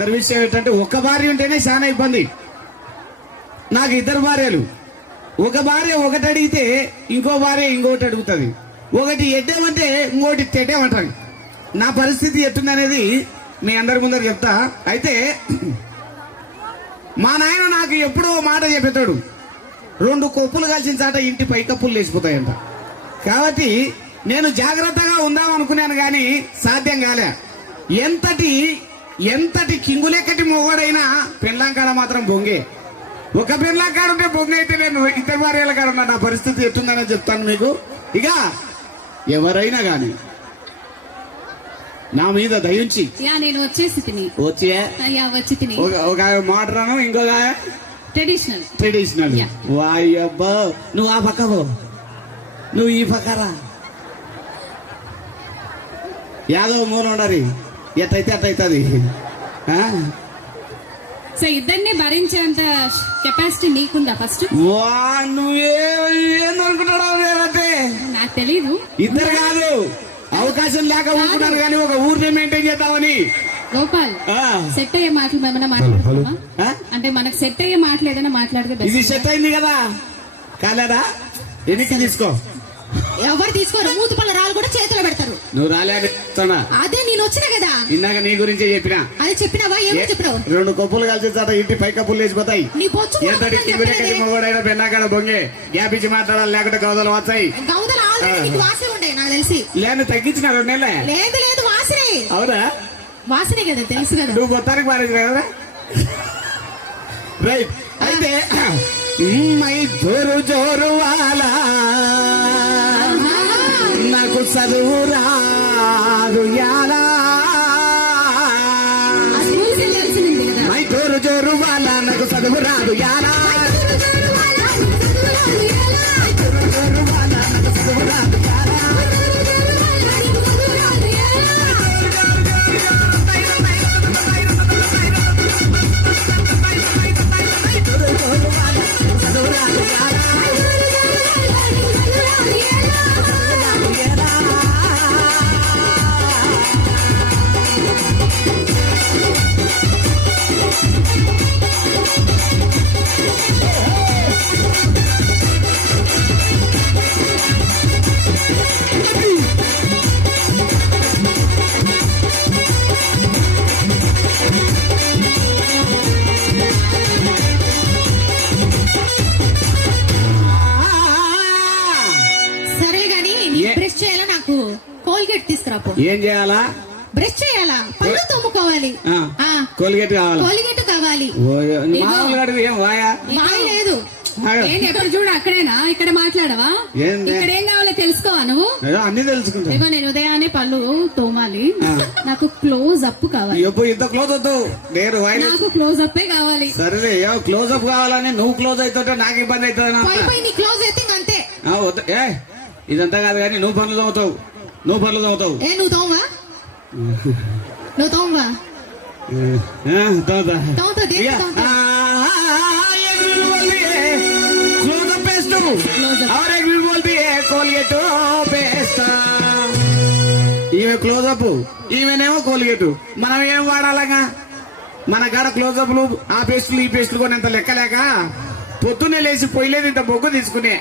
అందరి విషయం ఏంటంటే ఒక భార్య ఉంటేనే చాలా ఇబ్బంది. నాకు ఇద్దరు భార్యలు. ఒక భార్య ఒకటి అడిగితే ఇంకో భార్య ఇంకోటి అడుగుతుంది. ఒకటి ఎడ్డేమంటే ఇంకోటి తెడ్డేమంటారు నా పరిస్థితి ఎట్టుందనేది మీ అందరి ముందర చెప్తా. అయితే మా నాయన నాకు ఎప్పుడో మాట చెప్పేతాడు రెండు కొప్పులు కలిసిన చాట ఇంటి పై కప్పులు లేచిపోతాయంట. కాబట్టి నేను జాగ్రత్తగా ఉందాం అనుకున్నాను కానీ సాధ్యం కాలే. ఎంతటి ఎంతటి కింగులెక్కటి మొగడైనా పెండ్లాంకాడ మాత్రం బొంగే. ఒక పెండ్లాంకాడ ఉంటే బొంగ అయితే నేను ఇద్దరు భార్యల కాడ ఉన్నా నా పరిస్థితి ఎట్టుందని చెప్తాను మీకు. ఇక ఎవరైనా కానీ నా మీద దయించి. నేను వచ్చేసి తిని వచ్చే? తిని ఒక మోడర్న్ ఇంకొక ట్రెడిషనల్ ట్రెడిషనల్. వాయ్యబ్బా నువ్వు ఆ పక్క పో. నువ్వు ఈ పక్కరా యాదవ్ మూల ఉండరి ఎట్టయితే అట్టయితుంది సో ఇద్దరిని భరించేంత కెపాసిటీ నీకుందా ఫస్ట్? వా నువ్వే ఏందనుకుంటున్నావు నేనంటే నాకు తెలీదు. ఇద్దరు కాదు. అవకాశం లేక ఊరుకున్నాను కానీ ఒక ఊరిని మెయింటైన్ చేద్దామని. గోపాల్ ఆ, సెట్ అయ్యే మాటలు ఏమైనా మాట్లాడుతున్నావా ఆ? అంటే మనకు సెట్ అయ్యే మాటలు ఏదైనా మాట్లాడితే ఇది సెట్ అయింది కదా. కాలేదా? ఎన్నికి తీసుకో. ఎవరు తీసుకోరు? మూతి పళ్ళ రాళ్ళు కూడా చేతిలో పెడతారు. నువ్వు రాలేస్తున్నా అదే నేను వచ్చిన కదా. ఇందాక నీ గురించే చెప్పినా. అది చెప్పినావా? ఏమో చెప్పినావు? రెండు కప్పులు కలిసి చాట ఇంటి పై కప్పులు లేచిపోతాయి. నీ చెప్పలేదే. మొగడైనా పెన్నాకాడ బొంగే. గ్యాప్ ఇచ్చి మాట్లాడాలి లేకుంటే గౌదలు వచ్చాయి గౌదలు ఆల్రెడీ వాసన ఉండే నాకు తెలిసి. లేని తగ్గించిన రెండు నెలలే. లేదు లేదు వాసనే. అవునా? వాసనే కదా తెలుసు కదా. నువ్వు మొత్తానికి మారేది కదా రైట్. అయితే మై జోరు జోరు వాలా. నాకు చదువు రాదు కదా. మై జోరు జోరు వాలా నాకు చదువు రాదు ఏం చేయాలా? బ్రష్ చేయాలా? పళ్ళు తోముకోవాలి. ఆ, ఆ కోల్గేట్ కావాలా? కోల్గేట్ కావాలి. ఏం? వాయా? లేదు. ఎప్పుడు చూడు అక్కడేనా? ఇక్కడ మాట్లాడవా? ఇక్కడ ఏం కావాలో తెలుసుకోవా నువ్వు? అన్ని తెలుసుకుంటా. ఇగో నేను ఉదయాన్నే పళ్ళు తోమాలి. నాకు క్లోజ్ అప్ కావాలి. ఇంత క్లోజ్ వద్దు. నేను నాకు క్లోజ్ అప్పే కావాలి. సరేలే ఏ క్లోజ్ అప్ కావాలని నువ్వు క్లోజ్ అవుతుంటే నాకు ఇబ్బంది అవుతుంది క్లోజ్ అయితే అంతే. ఏ ఇదంతా కాదు కానీ నువ్వు పనులు తవ్వుతావు నువ్వు పర్లేదు అవుతావు ఏ నువ్వు తోమా నువ్వు తోమా కోల్గేట్ పేస్ట్ ఈమె క్లోజప్ ఈమెనేమో కోల్గేట్ మనం ఏం వాడాలగా మన కాడ క్లోజప్లు ఆ పేస్టులు ఈ పేస్టులు కొనేంత లెక్కలేక పొద్దున్నే లేచి పొయ్యలేదు ఇంత బొగ్గు తీసుకునే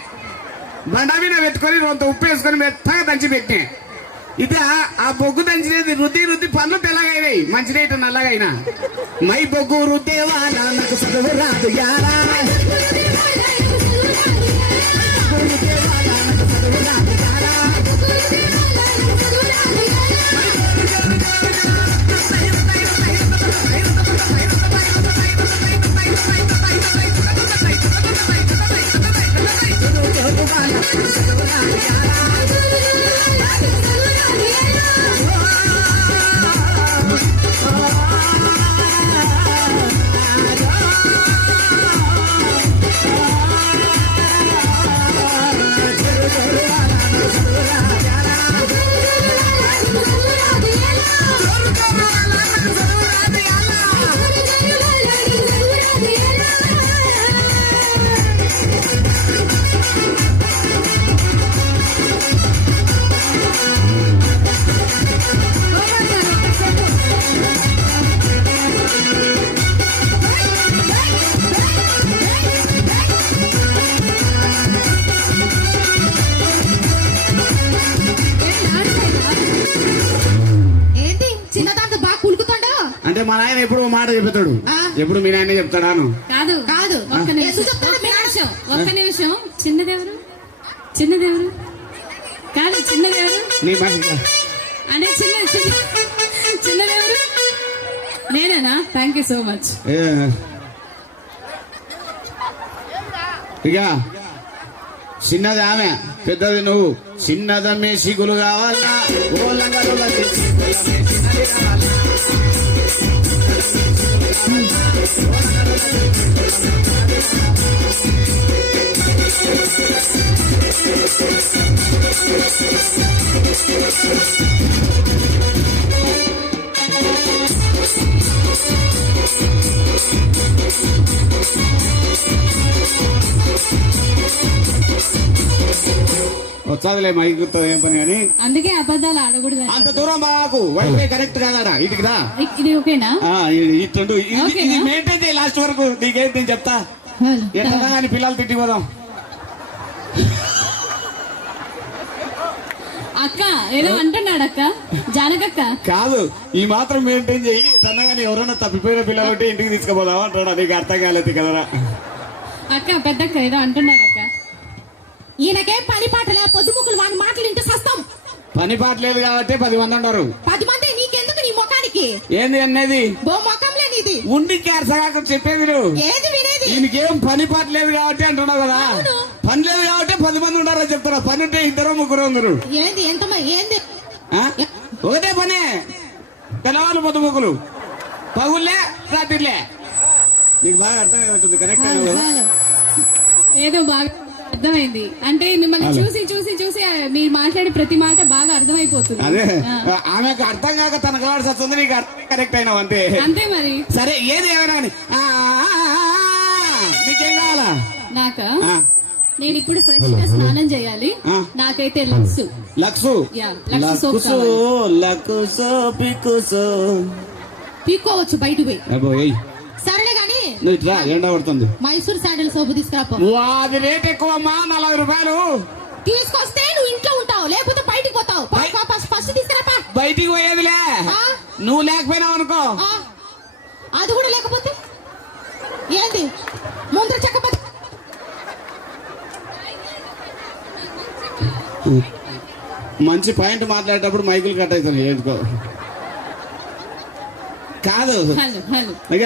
బండ మీద పెట్టుకొని కొంత ఉప్పు వేసుకొని మెత్తగా దంచి పెట్టినా ఇది ఆ- బొగ్గు దంచినది రుద్ది రుద్ది పళ్ళు తెల్లగా అయినాయి మంచిగా ఇటు మై బొగ్గు రుద్దేవా నాకు చదువు రాదు యారా. ఆ. ఎప్పుడు మీ నాయన చెప్తాడాను? కాదు. కాదు. ఒక్క నిమిషం. చెప్తాడు? ఒక్క? నిమిషం. చిన్నదెవరు? చిన్నదెవరు? కాదు చిన్నదెవరు? నీ మాట అంటే చిన్న చిన్న చిన్నదెవరు? నేనేనా? Thank you so much. ఇక చిన్నది ఆమె పెద్దది నువ్వు. చిన్నదమ్మే సిగులు కావాలా? ఓ లంగరుల Thank వచ్చాదిలే మైకుతో ఏం పని కానీ అందుకే అబద్ధాలు ఆడకూడదు అంత దూరం బాకు వైఫై కరెక్ట్ కాదాడా ఇటుకి రా ఇది ఓకేనా? ఆ, ఇది మెయింటైన్ చేయి లాస్ట్ వరకు. నీకేంటి నేను చెప్తా? ఎట్లా కానీ పిల్లలు తిట్టి పోదాం అక్క ఏదో అంటున్నాడు అక్క జానకక్క. కాదు ఈ మాత్రం మెయింటైన్ చేయి. తనగాని ఎవరైనా తప్పిపోయిన పిల్లలు ఉంటే ఇంటికి తీసుకుపోదాం అంటాడు నీకు అర్థం కాలేదు కదరా. అక్క పెద్దక్క ఏదో అంటున్నాడు అక్క ఈయనకేం పని పాట లే పొద్దుముకులు వాని మాటలు ఇంటి సస్తాం పని పాట లేదు కాబట్టి పది మంది ఉన్నారు పది మంది నీకెందుకు నీ ముఖానికి? ఏంది అనేది బో ముఖం లేనిది ఉండి కేరసగా చెప్పేది నువ్వు ఏది వినేది? ఈయనకేం పని పాట లేదు కాబట్టి అంటున్నావు కదా. పని లేదు కాబట్టి పది మంది ఉన్నారని చెప్తారా పని ఉంటే ఇద్దరు ముగ్గురు ఉన్నారు ఏంది? ఎంత ఏంది? ఒకటే పనే. తెల్లవాళ్ళు పొద్దు ముగ్గులు పగుళ్ళే రాత్రిలే నీకు బాగా అర్థమైనట్టుంది కరెక్ట్ ఏదో బాగా అర్థమైంది. అంటే మిమ్మల్ని చూసి చూసి చూసి మీరు మాట్లాడే ప్రతి మాట బాగా అర్థమైపోతుంది. అదే. ఆమెకు అర్థం కాక తన కావాల్సి వస్తుంది నీకు అర్థం కరెక్ట్ అయినావు అంతే. అంతే మరి. సరే ఏది ఏమైనా కానీ నీకేం కావాలా? నాక? నేను ఇప్పుడు ఫ్రెష్గా స్నానం చేయాలి. నాకైతే లక్స్. లక్సు? లక్సు లక్సు పీక్కోవచ్చు బయట పోయి అబ్బో ఏయ్ సరేలే గాని నువ్వు ఎండ పడుతుంది మైసూర్ శాండిల్ సోపు తీసుకురాపో. రేట్ ఎక్కువ అమ్మా నలభై రూపాయలు. తీసుకొస్తే నువ్వు ఇంట్లో ఉంటావు లేకపోతే బయటికి పోతావు. ఫస్ట్ తీసుకురాపా. బయటికి పోయేదిలే? నువ్వు లేకపోయినావు అనుకో. అది కూడా లేకపోతే? ఏంది? ముందర చెక్కపతి మంచి పాయింట్ మాట్లాడేటప్పుడు మైకులు కట్ అవుతాయి ఎందుకో కాదు. ఇక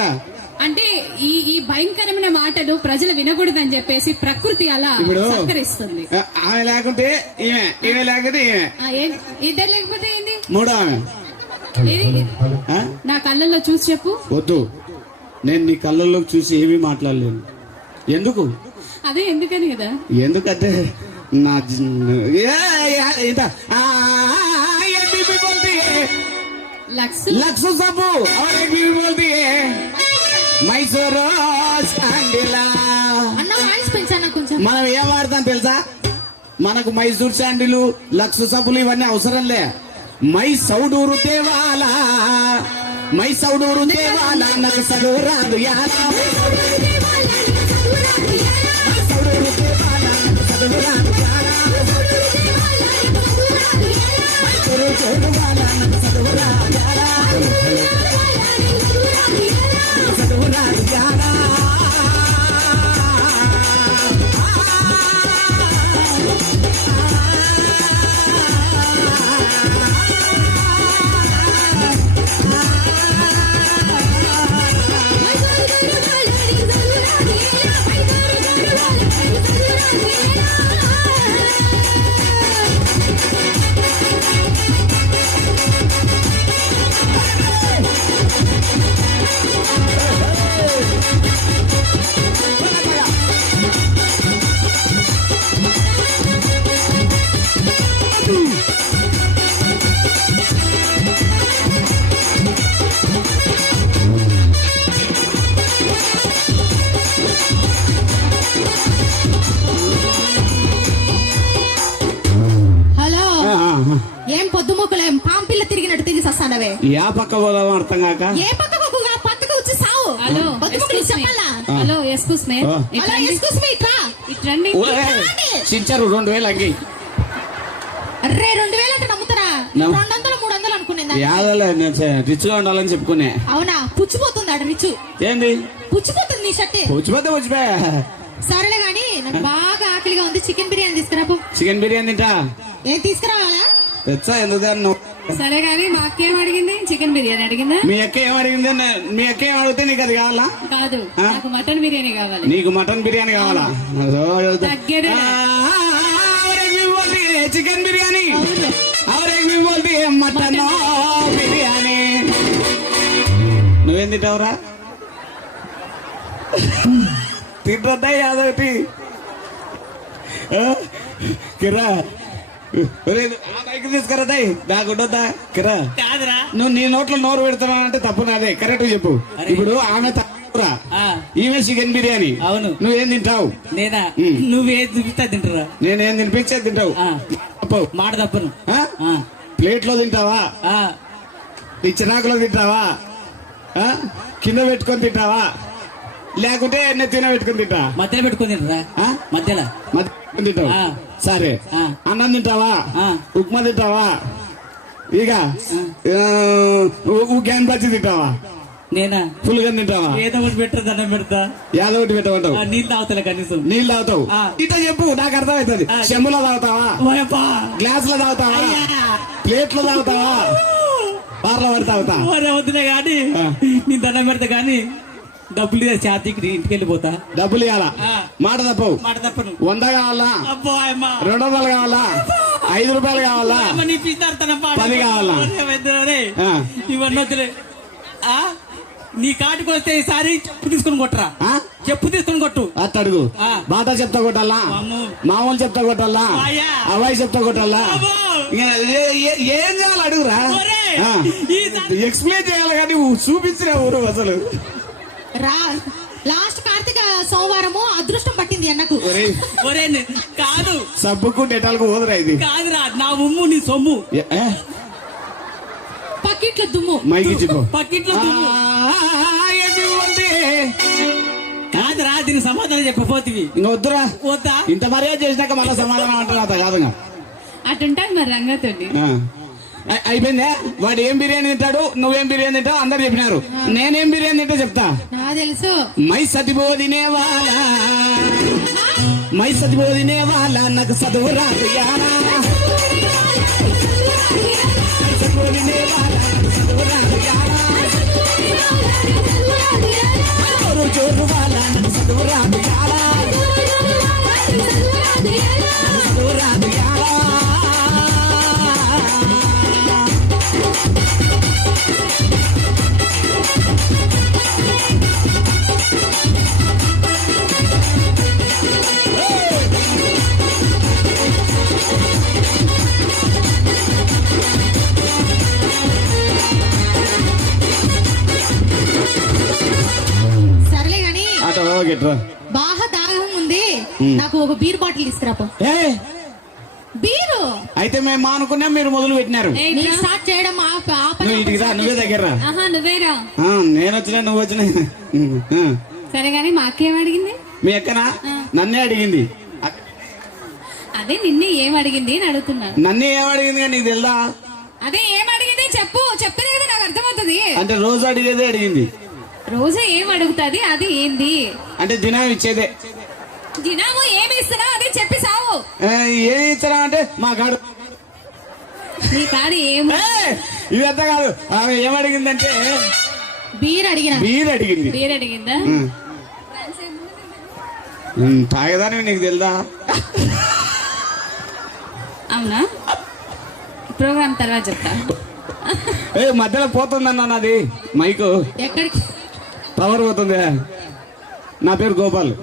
ఈ ఈ భయంకరమైన మాటలు ప్రజలు వినకూడదని చెప్పేసి ప్రకృతి అలా సహకరిస్తుంది ఆమె లేకుంటే ఈమె లేకపోతే ఇద్దరు లేకపోతే ఏంది? మూడో ఆమె. నా కళ్ళల్లో చూసి చెప్పు. వద్దు. నేను నీ కళ్ళల్లో చూసి ఏమీ మాట్లాడలేను. ఎందుకు? అదే ఎందుకని కదా? ఎందుకంటే నా లక్స్. లక్స్ సబ్బు. బోల్తీ మైసూరు మనం ఏం వాడతాం తెలుసా? మనకు మైసూర్ శాండిలు లక్స్ సబ్బులు ఇవన్నీ అవసరం లే. మై సౌడూరు దేవాలా మై సౌడూరు దేవాలా నాకు చదువు రాదు యాలా. మై సౌడూరు దేవాలా నాకు చదువు రాదు యాలా. మైసూరు దేవాలా నాకు చదువు రాదు యా పక్క అర్థం కాక? ఏ పక్కకు ఆ పక్కకు వచ్చి సావు. హలో పొద్దుముకులు excuse me. చెప్పాలా? Hello excuse me. ఆ. హలో ఎక్స్క్యూజ్ మీ ఇట్రా ఇట్రండి ఓయ్, చించారు రెండు వేలు అంగి. రెండు వేలు అంటే నమ్ముతారా? నమ్ము. రెండు వందలు మూడు వందలు అనుకునేది యాదలే రిచ్గా ఉండాలని చెప్పుకునే. అవునా? పుచ్చిపోతుంది రిచు. ఏంది? పుచ్చిపోతుంది నీ షర్ట్. వచ్చిపోతే వచ్చిపోయా సరేలే గాని నాకు బాగా ఆకలిగా ఉంది. చికెన్ బిర్యానీ తీసుకురాపు. చికెన్ బిర్యానీ తింటా? ఏం తీసుకురావాలా? తెచ్చా ఎందుకు? సరే కానీ మా అక్క ఏం అడిగింది? చికెన్ బిర్యానీ అడిగిందా? మీ అక్క ఏం అడిగింది? మీ అక్క ఏం అడిగితే నీకు అది కావాలా? కాదు. నాకు మటన్ బిర్యానీ కావాలి. నీకు మటన్ బిర్యానీ కావాలా? చికెన్ బిర్యానీ. మటన్ బిర్యానీ. నువ్వేం తింటావురా? తింటుందా యాదోటి కిరా తీసుకురా కిరా. నువ్వు నీ నోట్లో నోరు పెడుతున్నావు అంటే తప్పు నాదే. కరెక్ట్ చెప్పు. ఇప్పుడు ఆమె తప్పురా ఈమె చికెన్ బిర్యానీ. అవును. నువ్వేం తింటావు? నేనా. నువ్వే చూపిస్తా తింటారా? నేనేం తినిపించేది తింటావు? మాట తప్పను. ప్లేట్లో తింటావా? ఈ చిరాకులో తింటావా? కింద పెట్టుకొని తింటావా? లేకుంటే నెత్తిన పెట్టుకొని తింటా? మధ్యలో పెట్టుకొని తింటారా? మధ్యలో? మధ్య పెట్టుకొని తింటావు. ఆ. సరే. అన్నం తింటావా. ఉప్మా తింటావా? ఇక గ్యాన్ బజ్జి తింటావా? నేనా? ఫుల్గా తింటావా? ఏదో ఒకటి పెట్టరా దండం పెడతా. యాదో ఒకటి పెట్టమంటావు. నీళ్ళు తాగుతలే కనీసం. నీళ్ళు తాగుతావు. ఇట్లా చెప్పు నాకు అర్థమవుతుంది. చెంబులో తాగుతావా? గ్లాస్లో తాగుతావా. ప్లేట్లో తాగుతావా? బార్లో పడి తాగుతా. ఓరే వద్దులే కానీ. నీ దండం పెడతా కానీ. డబ్బులు ఛాతీకి ఇంటికి వెళ్ళిపోతా. డబ్బులు ఇవ్వాలా. మాట తప్పవు మాట తప్పను. వంద కావాలా? రెండు వందలు కావాలా? ఐదు రూపాయలు కావాలా. పది కావాలా? ఇవన్నీ వద్దులే. నీ కాటికి వస్తే ఈసారి చెప్పు తీసుకొని కొట్టరా. ఆ? చెప్పు తీసుకొని కొట్టు. అట్ట అడుగు. ఆ. బాటా చెప్తా కొట్టాలా. మామూలు చెప్తా కొట్టాలా. అవ్వాయి చెప్తా కొట్టాలా? ఏ- చేయాలి అడుగురా. ఎక్స్ప్లెయిన్ చేయాలి కానీ చూపించిన ఊరు అసలు. లాస్ట్ కార్తీక సోమవారము అదృష్టం పట్టింది అన్నకు. ఒరే కాదు. సబ్బుకు డెటాల్కు పోదురా ఇది. కాదురా నా ఉమ్ము నీ సొమ్ము? పక్కిట్లో దుమ్ము. మైక్ పక్కిట్లో దుమ్ము? కాదురా దీనికి సమాధానం చెప్పపోతివి ఇంక వద్దురా. వద్దా? ఇంత మర్యాద చేసినాక మళ్ళీ సమాధానం అంటారు అంత కాదు. అటుంటాను మరి రంగతోటి అయిపోయిందే? వాడు ఏం బిర్యానీ తింటాడు? నువ్వేం బిర్యానీ తింటావు? అందరు చెప్పినారు. నేనేం బిర్యానీ తింటా చెప్తా. తెలుసు. మై సతిబోధినే వాళ్ళ మై సతిబోధినే వాళ్ళ నాకు చదువు రాదు సతిబోధినే వాళ్ళ నాకు చదువు రాదు చదువు రాదు బాగా దాహం ఉంది నాకు ఒక బీర్ బాటిల్ తీసుకురాపో. ఏ? బీరు? అయితే మేము మానుకున్నాం మీరు మొదలు పెట్టినారు. స్టార్ట్ చేయడం ఇటుకి రా నువ్వే దగ్గర నువ్వేరా నేను వచ్చినా నువ్వు వచ్చినా. సరే కానీ మా అక్క ఏం అడిగింది? మీ అక్కన? నన్నే అడిగింది. అదే నిన్నే ఏం అడిగింది అని అడుగుతున్నాను నన్నే ఏం అడిగింది కానీ నీకు తెలుదా? అదే ఏం అడిగింది చెప్పు చెప్తేనే కదా నాకు అర్థమవుతుంది. అంటే రోజు అడిగేదే అడిగింది. రోజు ఏం అడుగుతాది? అది ఏంది? అంటే దినం ఇచ్చేదే. దినాము ఏమి ఇస్తున్నా అదే చెప్పి సావు. ఏం ఇచ్చరా అంటే మా కాడు. నీ కాదు ఏం? ఏ, ఇదంతా కాదు. ఆమె ఏం అడిగిందంటే బీర్ అడిగిన. బీర్ అడిగింది. పేరు అడిగిందా? తాగేదానివి నీకు తెలుదా? అవునా? ప్రోగ్రామ్ తర్వాత చెప్తా. ఏ మధ్యలో పోతుందన్న నాది. మైకు. ఎక్కడికి? పవర్ పోతుంది. నా పేరు గోపాల్.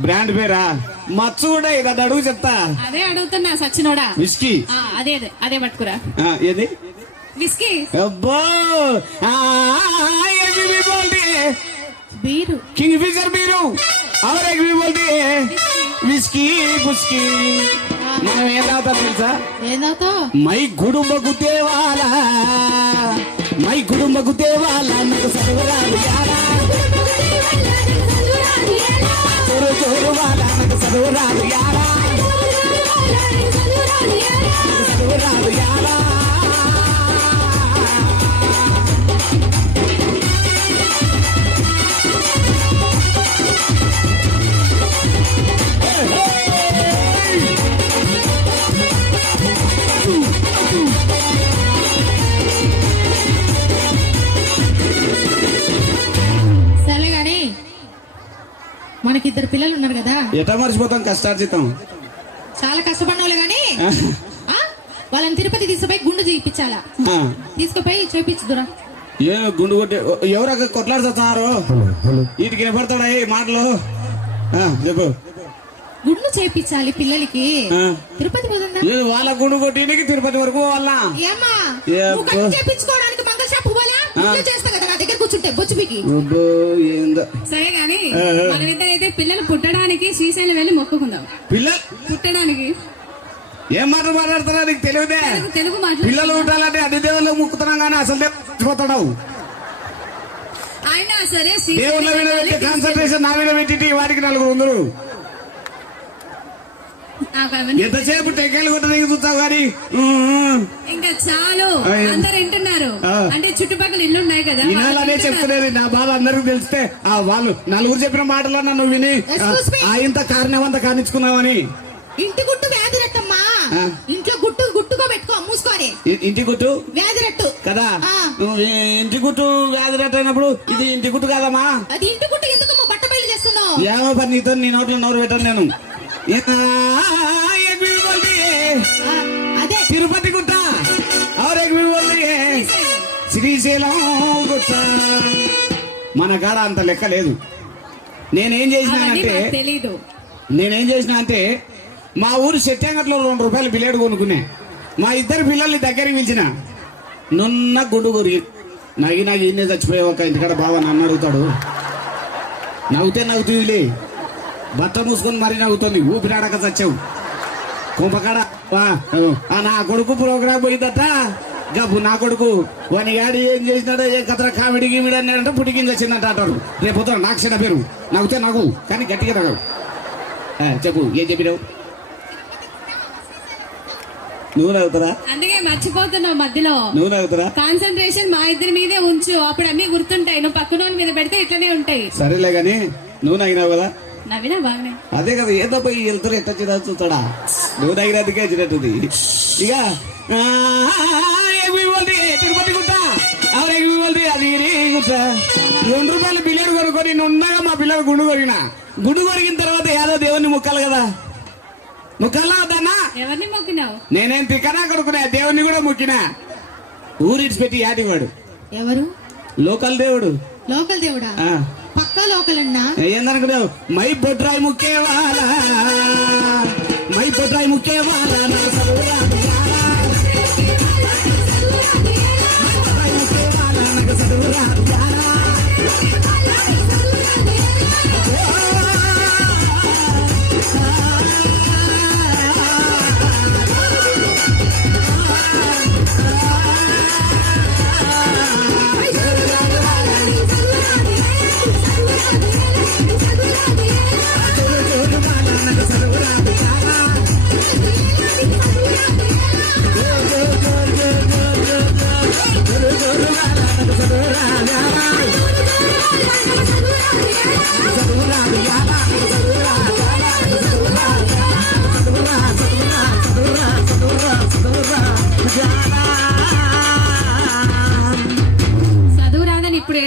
బ్రాండ్ పేరా? మచ్చు కూడా ఇది అది అడుగు చెప్తా. అదే అడుగుతున్నా సచ్చినోడా. విస్కీ. అదే అదే అదే పట్టుకురా. ఏది? విస్కీ. అబ్బో! బీరు. Kingfisher beer. అవర్ ఎగ్ బోల్తే విస్కీ. గుస్కీ. మనం ఏం మై గుడుంబ గుతేవాలా మై కుటుంబకు గుద్దేవాల నాకు చదువురాదు చోరు చోరు వాళ్ళ నాకు చదువురాదు యారా. నాకు యారా. ఎట్లా మర్చిపోతాం? కష్టార్జితం. చాలా కష్టపడినోళ్ళు గానీ ఆ, ఆ? వాళ్ళని తిరుపతి తీసుకుపోయి గుండు తీపిచ్చాలా ఆ. తీసుకుపోయి చూపించుదురా ఏ గుండు కొట్టి ఎవరక్క కొట్లాడుతున్నారు? వీటికి వినపడతాడా? ఈ మాటలు? చెప్పు. గుండు చేపించాలి పిల్లలకి. తిరుపతి పోతుందా? ఏ వాళ్ళ గుండు కొట్టినకి తిరుపతి వరకు వాళ్ళ ఏ కట్టు అబ్బో. చేపించుకోవడానికి మంగళ షాప్ చేస్తా దగ్గర కూర్చుంటే అబ్బో, ఏందో. సరే గాని ఆ. మనమిద్దరు అయితే పిల్లలు పుట్టడానికి శ్రీశైలం వెళ్ళి మొక్కుకుందాం. పిల్ల? పుట్టడానికి. ఏం మాటలు మాట్లాడుతున్నా నీకు తెలియదే. తెలుగు- పిల్లలు ఉండాలంటే అన్ని దేవుళ్ళు ముక్కుతున్నాం కానీ అసలు దేవుడు అయినా సరే దేవుళ్ళ మీద కాన్సన్ట్రేషన్ నా మీద పెట్టి వాడికి నలుగురు ఉందరు. ఎంతసేపు టెక్కలు కొట్ట చూస్తావు కానీ. ఇంకా చాలు. అందరు వింటున్నారు. అంటే చుట్టుపక్కల ఇల్లు ఉన్నాయి కదా వాళ్ళు వినాలనే. చెప్తున్నది నా బాధ అందరికి తెలిస్తే ఆ వాళ్ళు నలుగురు చెప్పిన మాటలన్నా నువ్వు విని Excuse me. ఆ ఇంత కారణం అంతా కానిచ్చుకున్నావని. ఇంటి గుట్టు వ్యాధి రట్టమ్మా. ఇంట్లో గుట్టు గుట్టుకో పెట్టుకో మూసుకొని. ఇంటి గుట్టు? వ్యాధి రట్టు. కదా? ఇంటి గుట్టు వ్యాధి అయినప్పుడు ఇది ఇంటి గుట్టు కాదమ్మా. అది ఇంటి గుట్టు ఎందుకు బట్ట బయలు చేస్తున్నావు? ఏమో పని నీతో నీ నోట్లో నోరు పెట్టను నేను. తిరుపతి గుట్ట శ్రీశైలం గుట్ట మన కాడ అంత లెక్క లేదు నేనేం చేసినానంటే నేనేం చేసినా అంటే మా ఊరు సెట్టంగట్లో రెండు రూపాయలు బిల్లేడు కొనుక్కునే మా ఇద్దరు పిల్లల్ని దగ్గరికి పిలిచిన నున్న గుండుగురి నగి నాకు ఇన్నే చచ్చిపోయావు ఒక ఇంటికాడ బావ నన్ను అడుగుతాడు నవ్వుతే నవ్వుతూలే బట్ట మూసుకొని మరీ నవ్వుతుంది. ఊపిరాడక చచ్చావు. కుంభకాడ నా కొడుకు ప్రోగ్రామ్ పోయిందట. గబ్బు నా కొడుకు. వాని గాడి ఏం చేసినాడో ఏ కథ కామెడీ గీమిడి అన్నాడంటే పుట్టికింద వచ్చిందంట అంటారు. రేపు నాకు చిన్న పేరు. నవ్వుతే నవ్వు కానీ గట్టిగా నవ్వు. చెప్పు ఏం చెప్పినావు? నువ్వు నవ్వుతారా అందుకే మర్చిపోతున్నావు మధ్యలో. నువ్వు నవ్వుతారా కాన్సన్ట్రేషన్ మా ఇద్దరి మీదే ఉంచు. అప్పుడు అన్ని గుర్తుంటాయి. నువ్వు పక్కన మీద పెడితే ఇట్లనే ఉంటాయి. సరేలే గాని నువ్వు నవ్వినావు కదా? నవ్వినా బాగానే. అదే కదా ఏదో పోయి వెళ్తారు ఎట్ట చిరా చూస్తాడా? నువ్వు నగినందుకే వచ్చినట్టుంది. ఇక తిరుపతి గుట్ట. అది రెండు రూపాయలు బిల్లేడు కొనుక్కొని నున్నగా మా పిల్లలు గుండు కొరిగిన. గుండు కొరిగిన తర్వాత ఏదో దేవుని ముక్కాలి కదా. ముక్కల్లా వద్దన్నా? ఎవరిని మొక్కినావు? నేనేం తిక్కనా కొడుకునే? దేవుని కూడా ముక్కినా. ఊరిడ్చి పెట్టి యాటివాడు ఎవరు? లోకల్ దేవుడు. లోకల్ దేవుడా? పక్కా లోకల్ అన్నా మై బొడ్రాయి ముక్కేవాల మై బొడ్రాయి ముక్కేవాల నా సదువురాదు మై బొడ్రాయి ముక్కేవాల నాకు సదువురాదు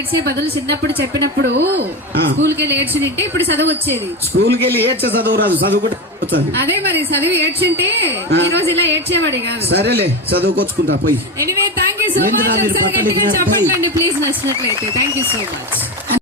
ఏడ్చే బదులు చిన్నప్పుడు చెప్పినప్పుడు ఆ. స్కూల్కి వెళ్ళి ఏడ్చుంటే ఇప్పుడు చదువు వచ్చేది. స్కూల్కి వెళ్ళి ఏడ్చే చదువు రాదు వస్తుంది అదే మరి చదువు ఏడ్చుంటే ఈ రోజు ఇలా ఏడ్చేవాడి కాదు. సరేలే చదువుకొచ్చుకుంటా పోయి. Anyway thank you so much గట్టిగా? చెప్పండి ప్లీజ్ నచ్చినట్లయితే. Thank you so much